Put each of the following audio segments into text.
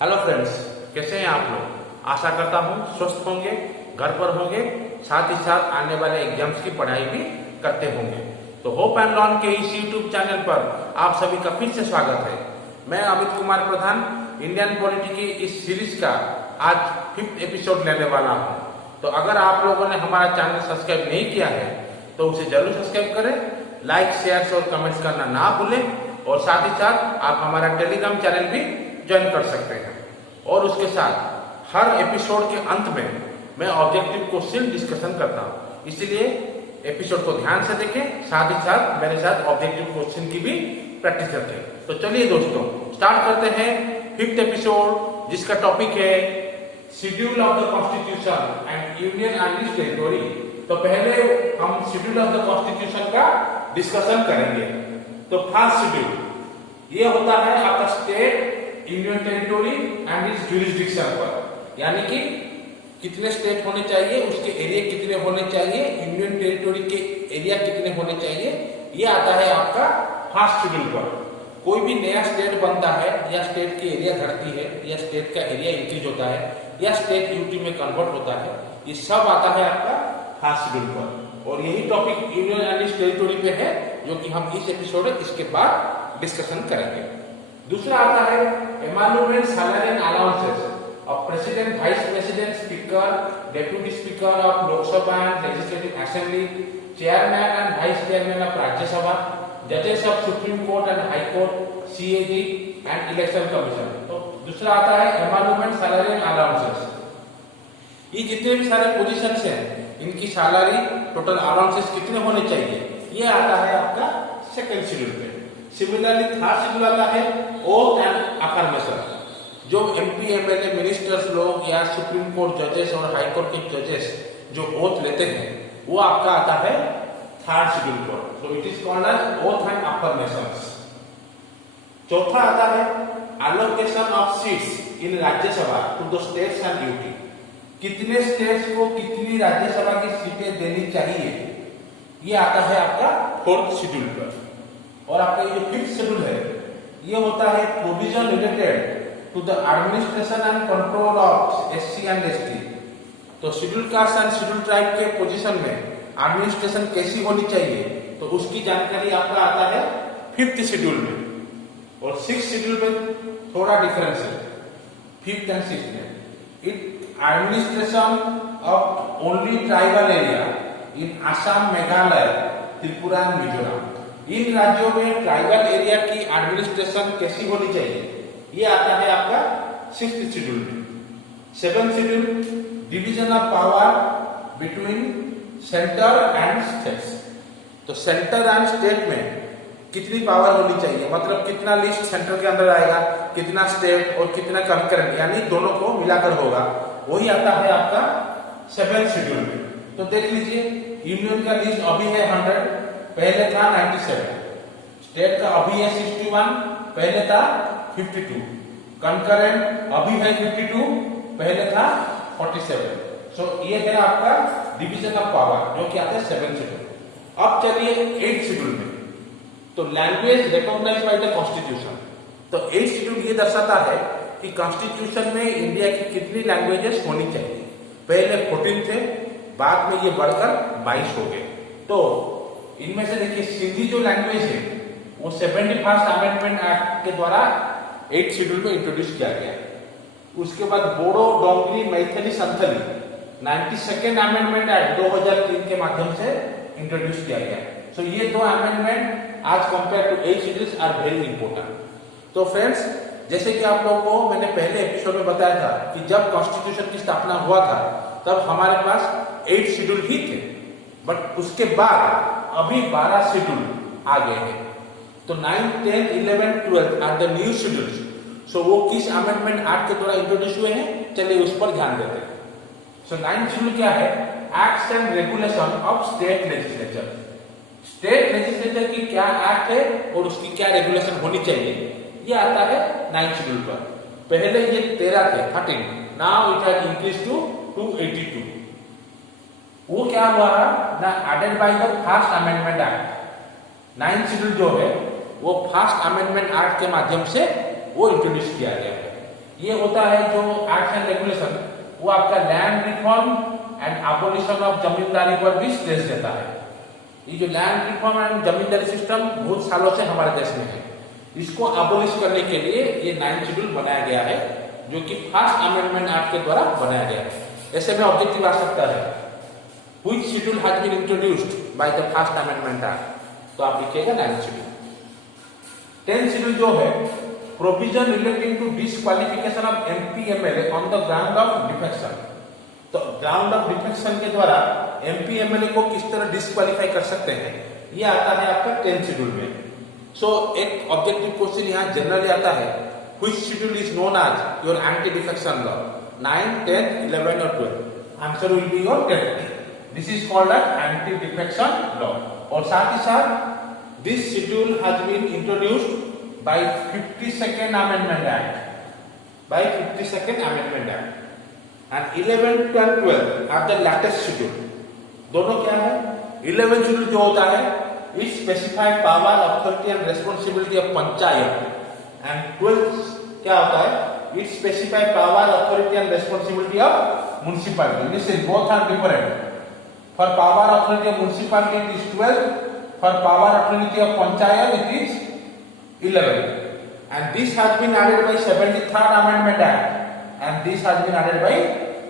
Hello friends, कैसे हैं आप लोग। आशा करता हूँ स्वस्थ होंगे, घर पर होंगे, साथ ही साथ आने वाले एग्जाम्स की पढ़ाई भी करते होंगे। तो होप एंड लर्न के इस यूट्यूब चैनल पर आप सभी का फिर से स्वागत है। मैं अमित कुमार प्रधान इंडियन पॉलिटी की इस सीरीज का आज 5th एपिसोड लेने वाला हूँ। तो अगर आप लोगों ने हमारा चैनल सब्सक्राइब नहीं किया है तो उसे जरूर सब्सक्राइब करें, लाइक शेयर और कमेंट्स करना ना भूलें और साथ ही साथ आप हमारा टेलीग्राम चैनल भी ज्वाइन कर सकते हैं। और उसके साथ हर एपिसोड के अंत में मैं ऑब्जेक्टिव क्वेश्चन डिस्कशन करता हूँ, इसलिए एपिसोड को ध्यान से देखें, साथ ही साथ मेरे साथ ऑब्जेक्टिव क्वेश्चन की भी प्रैक्टिस करते। तो चलिए दोस्तों, स्टार्ट करते हैं 5th एपिसोड, जिसका टॉपिक है schedule of the constitution and union and it's territory. तो पहले हम शेड्यूल ऑफ द कॉन्स्टिट्यूशन का डिस्कशन करेंगे। तो फर्स्ट शेड्यूल ये होता है आपका state, union territory and it's jurisdiction पर, यानी कि कितने स्टेट होने चाहिए, उसके एरिया कितने होने चाहिए, यूनियन टेरिटरी के एरिया कितने होने चाहिए, ये आता है आपका फर्स्ट शेड्यूल पर। कोई भी नया स्टेट बनता है या स्टेट की एरिया घटती है या स्टेट का एरिया इंक्रीज होता है या स्टेट यूटी में कन्वर्ट होता है, ये सब आता है आपका फर्स्ट शेड्यूल पर। और यही topic union and it's territory पे है, जो कि हम इस एपिसोड इसके बाद डिस्कशन करेंगे। दूसरा आता है emolument salary and allowances of president, vice president, speaker, deputy speaker of Lok Sabha and legislative assembly, chairman and vice chairman of Rajya Sabha, जजेस of supreme court and high court, CAG and election commission. तो दूसरा आता है emolument salary and allowances. ये जितने भी सारे positions हैं, इनकी सैलरी, टोटल अलाउंसेस कितने होने चाहिए, ये आता है आपका सेकंड शेड्यूल पे। सिमिलरली थर्ड शेड्यूल आता है ओथ एंड अफर्मेशन। जो एमपी, एमएलए, मिनिस्टर्स लोग या सुप्रीम कोर्ट जजेस और हाई कोर्ट के जजेस जो ओथ लेते हैं, वो आपका आता है थर्ड शेड्यूल पर। So it is called as oath and affirmations. चौथा आता है allocation of seats in Rajya Sabha to the states and UT. कितने स्टेट्स को कितनी राज्यसभा की सीटें देनी चाहिए, ये आता है आपका फोर्थ शेड्यूल पर। और आपका ये 5th शेड्यूल है, ये होता है provision related to the administration and control of SC and ST. तो schedule caste and schedule tribe के पोजीशन में एडमिनिस्ट्रेशन कैसी होनी चाहिए, तो उसकी जानकारी आपका आता है 5th शेड्यूल में। और 6th शेड्यूल में थोड़ा डिफरेंस है 5th एंड 6th में। It administration of only tribal area in Assam, Meghalaya, Tripura and Mizoram. इन राज्यों में ट्राइबल एरिया की एडमिनिस्ट्रेशन कैसी होनी चाहिए, ये आता है आपका 6th शेड्यूल में। 7th schedule division of power between centre and states. तो सेंटर एंड स्टेट में कितनी पावर होनी चाहिए, मतलब कितना लिस्ट सेंटर के अंदर आएगा, कितना स्टेट और कितना कंकरेंट, यानी दोनों को मिलाकर होगा, वही आता है आपका 7th शेड्यूल में। तो देख लीजिए, यूनियन का लिस्ट अभी है 100, पहले था 97, स्टेट का अभी है 61, पहले था 52, कंकरेंट अभी है 52, पहले था 47। सो ये है आपका डिवीजन ऑफ पावर, जो कि आता है 7th शेड्यूल। अब चलिए 8th शेड्यूल में। तो language recognise by the constitution. तो 8th शेड्यूल ये दर्शाता है कि कॉन्स्टिट्यूशन में इंडिया की कितनी लैंग्वेजेस होनी चाहिए। पहले 14 थे, बाद में ये बढ़कर 22 हो गए। तो इनमें से देखिए, सिंधी जो लैंग्वेज है वो 71st अमेंडमेंट एक्ट के द्वारा 8th शेड्यूल में इंट्रोड्यूस किया गया। उसके बाद बोडो, डोंगरी, Maithili, Santhali 92nd amendment act 2003 के माध्यम से इंट्रोड्यूस किया गया। सो ये दो अमेंडमेंट आज compare to 8th schedules are very important. तो फ्रेंड्स, जैसे कि आप लोगों को मैंने पहले एपिसोड में बताया था कि जब कॉन्स्टिट्यूशन की स्थापना हुआ था तब हमारे पास 8 शेड्यूल ही थे, बट उसके बाद अभी 12 शेड्यूल आ गए हैं। तो 9, 10, 11, 12 आर द न्यू शेड्यूल्स। सो वो किस अमेंडमेंट एक्ट के द्वारा इंट्रोड्यूस हुए हैं, चलिए उस पर ध्यान देते हैं। सो 9th शेड्यूल क्या है, acts and regulation of state legislature. State legislature की क्या एक्ट है और उसकी क्या रेगुलेशन होनी चाहिए, ये आता है 9th शेड्यूल पर। पहले ये 13 थे, 13, now it has increase to 282। वो क्या हुआ ना, added by the first amendment act. 9th schedule जो है वो फर्स्ट अमेंडमेंट एक्ट के माध्यम से वो इंट्रोड्यूस किया गया है। ये होता है जो एक्ट एंड रेगुलेशन, वो आपका land reform and abolition of zamindari पर भी स्ट्रेस देता है। ये जो land reform and zamindari system बहुत सालों से हमारे देश में है, इसको अबोलिश करने के लिए ये 9 शेड्यूल बनाया गया है, जो कि फर्स्ट अमेंडमेंट एक्ट के द्वारा बनाया गया है। ऐसे में ऑब्जेक्टिव आ सकता है, which schedule has been introduced by the first amendment act, तो आप लिखिएगा 9 शेड्यूल। 10 शेड्यूल जो है, provision relating to disqualification of MP MLA on the ground of defection. तो ग्राउंड ऑफ डिफेक्शन के द्वारा एमपी एमएलए को किस तरह डिस्क्वालीफाई कर सकते हैं, ये आता है आपका 10 शेड्यूल में। सो एक ऑब्जेक्टिव क्वेश्चन यहाँ जनरली आता है, which schedule is known as your anti defection law, 9, 10, 11 और 12। Answer will be your 10। This is called as anti defection law. और साथ ही साथ this schedule has been introduced by 52nd Amendment Act, by 52nd Amendment Act, and 11, 12, 12 are the latest schedule। दोनों क्या है? 11 schedule जो होता है, it specified power, authority and responsibility of panchayat, and 12 क्या होता है? it specified power, authority and responsibility of municipality। Listen, both are different। For power, authority of municipality it is 12, for power, authority of panchayat it is 11, and this has been added by 73rd Amendment Act, and this has been added by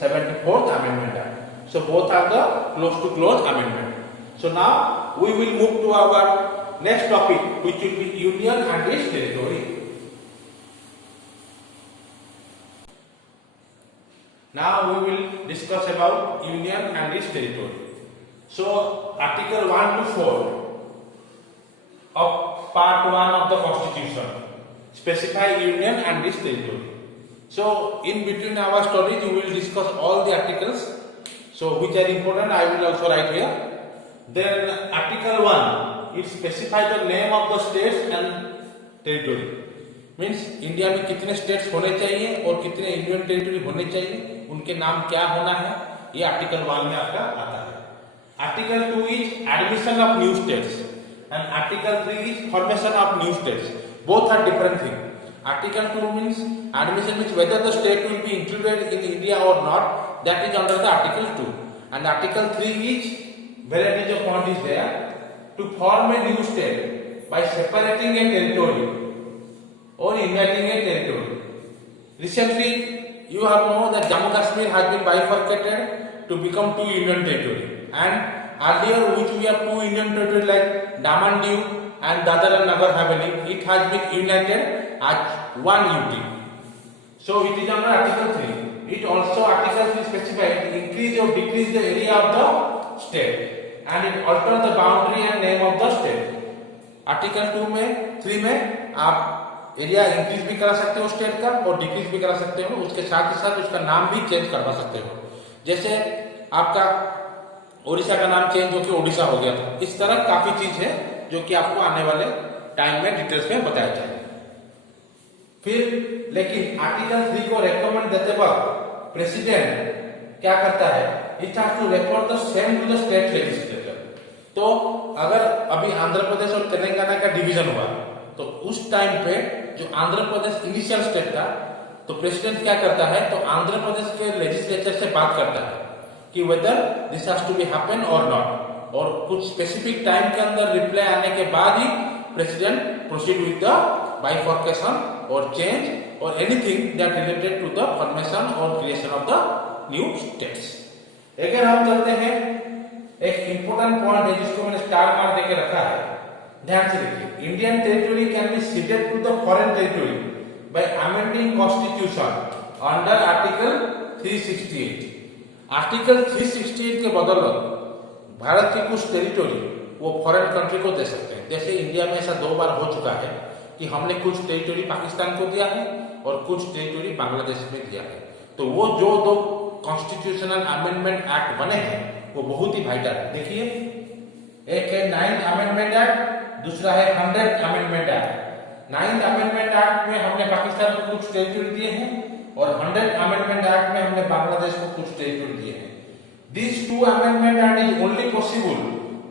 74th Amendment Act. So both are the close to close amendment. So now we will move to our next topic, which will be union and its territory. Now we will discuss about union and its territory. So Article 1 to 4 of Part 1 of the Constitution specify union and its territory. So in between our stories we will discuss all the articles, so which are important I will also write here. Then Article 1 it specifies the name of the states and territory, means India में कितने states होने चाहिए और कितने union territory होने चाहिए, उनके नाम क्या होना है, ये आर्टिकल 1 में आपका आता है। Article 2 is admission of new states and Article 3 is formation of new states. Both are different thing. Article 2 means admission, means whether the state will be included in India or not, that is under the Article 2. And Article 3 is, where the point is there, to form a new state by separating a territory or uniting a territory. Recently you have known that Jammu Kashmir has been bifurcated to become 2 union territory, and earlier which we have 2 union territory like Daman Diu and Dadar and Nagar Haveli, it has been united as 1 UT. So it is under Article 3. It also Article 3 specifies to increase or decrease the area of the state, and it alters the boundary and name of the state. Article 2 में 3 में आप area increase भी करा सकते हो state का और decrease भी करा सकते हो, उसके साथ ही साथ उसका नाम भी चेंज करवा सकते हो। जैसे आपका ओडिशा का नाम चेंज होकर ओडिशा हो गया था, इस तरह काफी चीज है जो कि आपको आने वाले टाइम में डिटेल्स में बताया जाएगा। फिर लेकिन आर्टिकल 3 को रेकमेंड देते वक्त प्रेसिडेंट क्या करता है, it has to report the same to the state legislature. तो अगर अभी आंध्र प्रदेश और तेलंगाना का डिवीजन हुआ तो उस टाइम पे जो आंध्र प्रदेश इनिशियल स्टेट था, तो प्रेसिडेंट क्या करता है, तो आंध्र प्रदेश के लेजिस्लेचर से बात करता है कि whether this has to be happen और नॉट, और कुछ स्पेसिफिक टाइम के अंदर रिप्लाई आने के बाद ही president proceed with the bifurcation or change or anything that related to the formation or creation of the new states. अगर हम चलते हैं एक इंपॉर्टेंट पॉइंट है जिसको मैंने स्टार मार देके रखा है, ध्यान से देखिए। Indian territory can be ceded to the foreign territory by amending constitution under article 368। Article 368 के बदौलत भारत की कुछ टेरिटरी वो फॉरेन कंट्री को दे सकते हैं। जैसे इंडिया में ऐसा 2 बार हो चुका है कि हमने कुछ टेरिटरी पाकिस्तान को दिया है और कुछ टेरिटरी बांग्लादेश में दिया है। तो वो जो 2 कॉन्स्टिट्यूशनल अमेंडमेंट एक्ट बने हैं वो बहुत ही वाइटल है। देखिए, एक है 9th अमेंडमेंट एक्ट, दूसरा है 100th amendment act. 9th amendment act में हमने पाकिस्तान को कुछ टेरिटरी दिए हैं और 100th अमेंडमेंट एक्ट में हमने बांग्लादेश को कुछ टेरिटरी दिए हैं। These 2 amendment act is only possible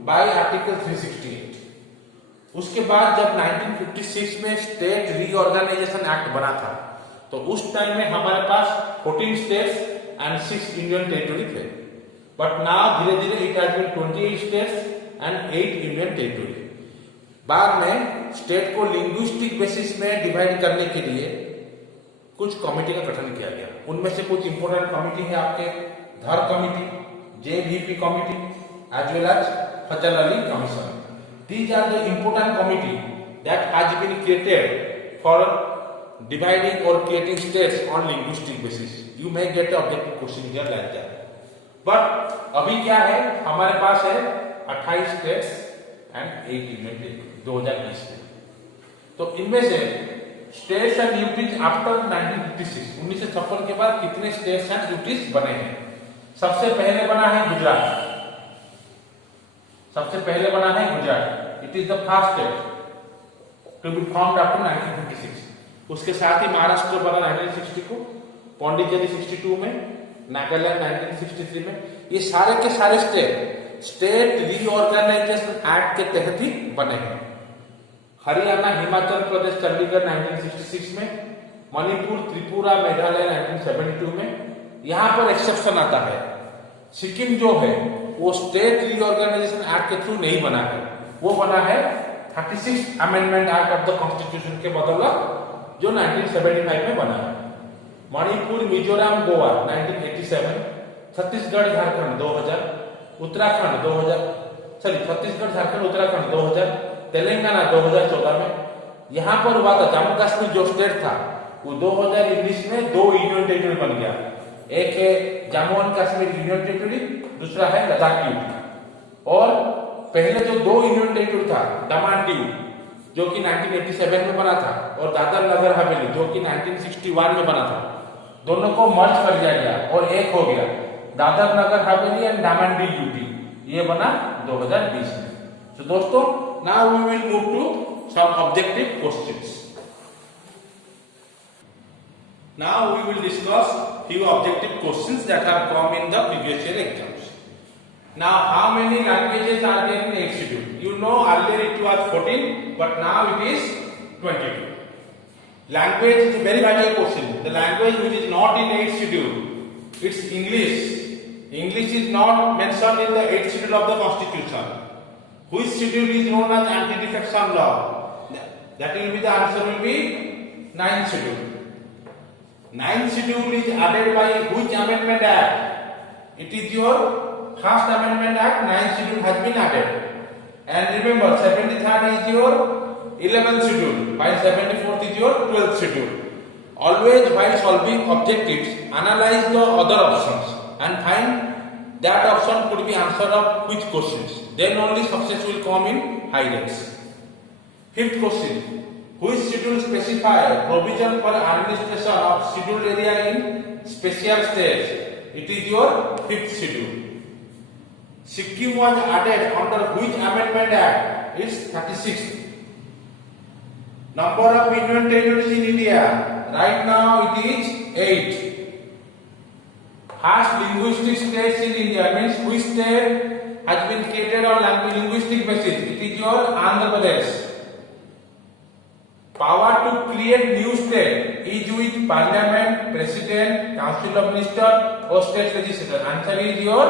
by Article 368। उसके बाद जब 1956 में स्टेट रीऑर्गेनाइजेशन एक्ट बना था, तो उस टाइम में हमारे पास 14 स्टेट्स एंड 6 यूनियन टेरिटरी थे, बट नाउ धीरे धीरे it has been 28 states and 8 union territory. बाद में स्टेट को लिंग्विस्टिक बेसिस में डिवाइड करने के लिए कुछ कमेटी का गठन किया गया। उनमें से कुछ इंपोर्टेंट कमेटी है आपके Dhar committee, JVP committee as well as Fazal Ali commission. These are the important committee that has been created for dividing or creating states on linguistic basis. You may get the objective question here like that. But अभी क्या है, हमारे पास है 28 states and 8 union territories 2020 में। तो इनमें से states and UTs after 1956 1956 के बाद कितने स्टेट्स एंड यूटीज बने हैं? सबसे पहले बना है गुजरात। सबसे पहले बना है Gujarat. It is the first state to be formed after 1956। उसके साथ ही महाराष्ट्र बना 1962, पौंडीचेरी 62 में, नागालैंड 1963 में। ये सारे के सारे स्टेट रीऑर्गेनाइजेशन एक्ट के तहत ही बने हैं। हरियाणा, हिमाचल प्रदेश, चंडीगढ़ 1966 में, मणिपुर, त्रिपुरा, मेघालय 1972 में। यहां पर एक्सेप्शन आता है, सिक्किम जो है वो स्टेट रीऑर्गेनाइजेशन एक्ट के थ्रू नहीं बना है, वो बना है 36 amendment act of the constitution के बदौलत जो 1975 में बना है। मणिपुर, मिजोरम, गोवा 1987, छत्तीसगढ़, झारखंड 2000, उत्तराखंड 2000, छत्तीसगढ़, झारखंड, उत्तराखंड 2000, तेलंगाना 2014 में। यहां पर हुआ था जम्मू कश्मीर जो स्टेट था वो 2019 में 2 यूनियन टेरिटरी बन गया। एक है Jammu and Kashmir union territory, दूसरा है लद्दाख यूटी। और पहले जो 2 यूनियन टेरिटरी था, दमन दीव जो कि 1987 में बना था, और दादर नगर हवेली जो कि 1961 में बना था, दोनों को मर्ज कर दिया गया और एक हो गया दादर नगर हवेली एंड दमन दीव यूटी। ये बना 2020 में। तो दोस्तों, now we will move to some objective questions. Now we will discuss few objective questions that have come in the previous year exams. Now, how many languages are there in 8th schedule? You know earlier it was 14, but now it is 22. Language is a very vital question. The language which is not in 8th schedule, it's English. English is not mentioned in the 8th schedule of the Constitution. Which schedule is known as anti-defection law? That will be the answer will be 9th schedule. 9th schedule is added by which amendment act? It is your first amendment act. 9th schedule has been added. And remember, 73rd is your 11th schedule, while 74th is your 12th schedule. Always while solving objectives, analyze the other options and find that option could be answer of which questions. Then only success will come in high ranks. 5th question. Which schedule specify provision for administration of scheduled area in special states? It is your 5th schedule. Sikkim was added under which amendment act? It's 36th. Number of union territories in India. Right now it is 8. First linguistic states in India means which state has been created on linguistic basis? It is your Andhra Pradesh. Power to create new state is with Parliament, President, Council of Ministers or State Legislature. Answer is your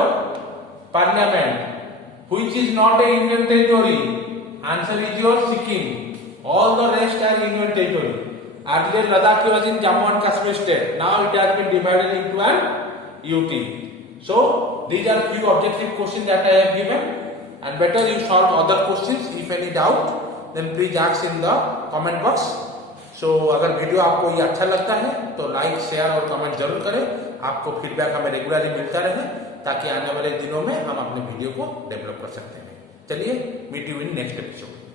Parliament. Which is not a Union territory? Answer is your Sikkim. All the rest are Union territory. Earlier Ladakh was in Jammu and Kashmir state. Now it has been divided into an UT. So these are few objective questions that I have given, and better you solve other questions. If any doubt, then please ask in the comment box. So अगर video आपको ये अच्छा लगता है तो like, share और comment जरूर करें। आपको फीडबैक हमें रेगुलरली मिलता रहे ताकि आने वाले दिनों में हम अपने वीडियो को डेवलप कर सकते हैं। चलिए, meet you in next episode.